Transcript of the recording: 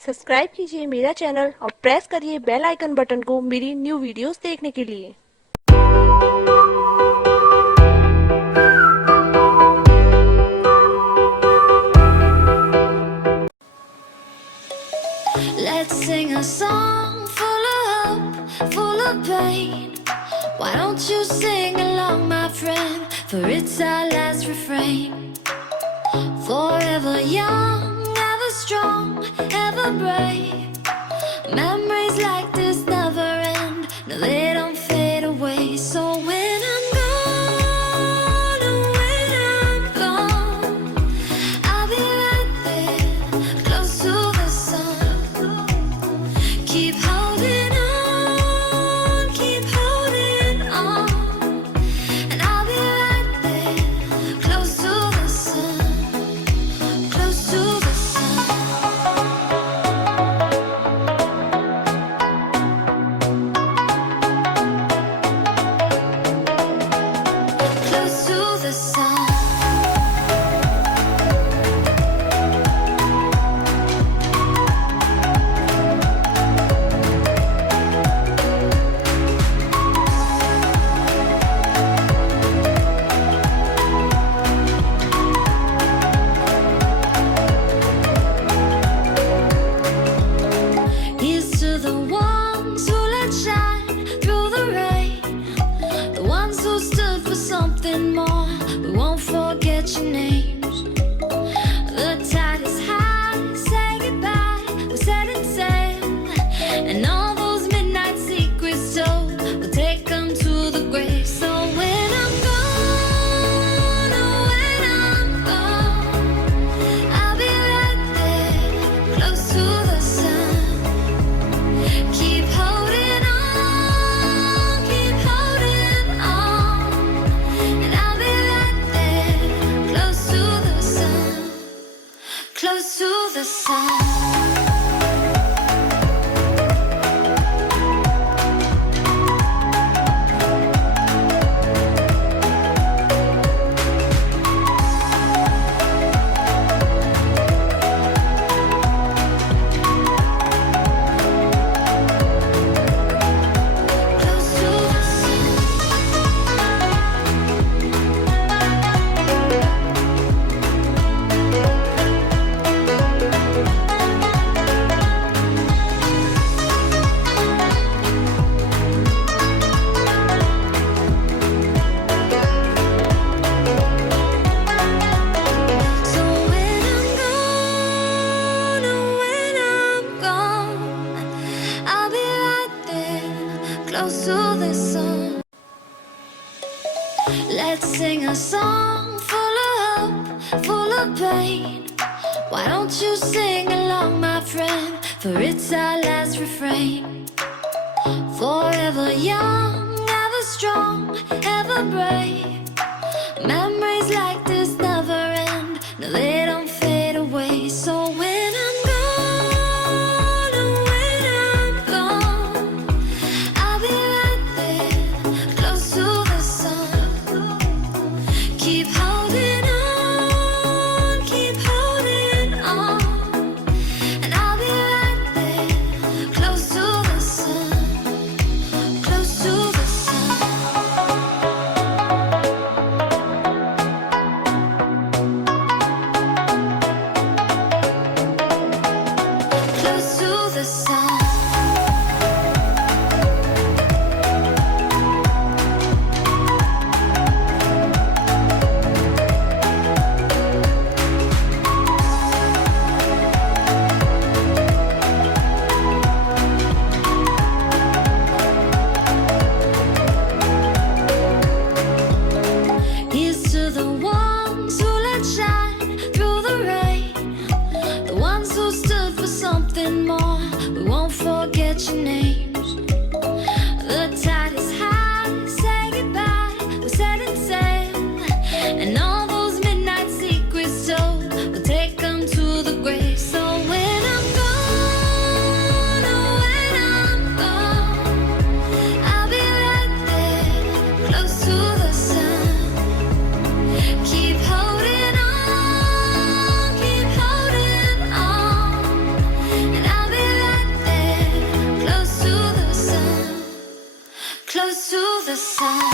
Subscribe कीजिए मेरा channel और प्रेस करिए बेल आइकन बटन को मेरी न्यू वीडियोस देखने के लिए। Let's sing a song full of hope, full of pain. Why don't you sing along, my friend? For it's our last refrain. Forever young, ever strong, ever brave. Memories like this never end. No, they don't fade away. So when I'm gone, oh, when I'm gone, I'll be right there, close to the sun. Keep holding on, keep holding on, and I'll be right there, close to the sun, close to the sun, close to the sun. Here's to the ones who let shine through the rain, the ones who stood for something more. We won't forget your names. The tide is high, say goodbye, we're setting sail, and all those midnight secrets told, we'll take them to the grave. So when I'm gone, oh, when I'm gone, I'll be right there, close to the sun. Keep holding on, and I'll be right there, close to the sun, close to the sun. Close to the sun. So when I'm gone, oh, when I'm gone, I'll be right there, close to the sun. Let's sing a song full of hope, full of pain. Why don't you sing along, my friend? For it's our last refrain. Forever young, ever strong, ever brave. Memories like this never end. No, they don't fade away. So when I'm gone, oh, when I'm gone, I'll be right there, close to the sun. Keep holding on, and I'll be right there, close to the sun, close to the sun. Close to the sun. Here's to the ones who let shine through the rain, the ones who stood for something more. We won't forget your names. The tide is high, say goodbye, we're setting sail, and all those midnight secrets told, we'll take them to the grave. So when I'm gone, oh, when I'm gone, I'll be right there, close to the sun. Keep holding on, and the sun.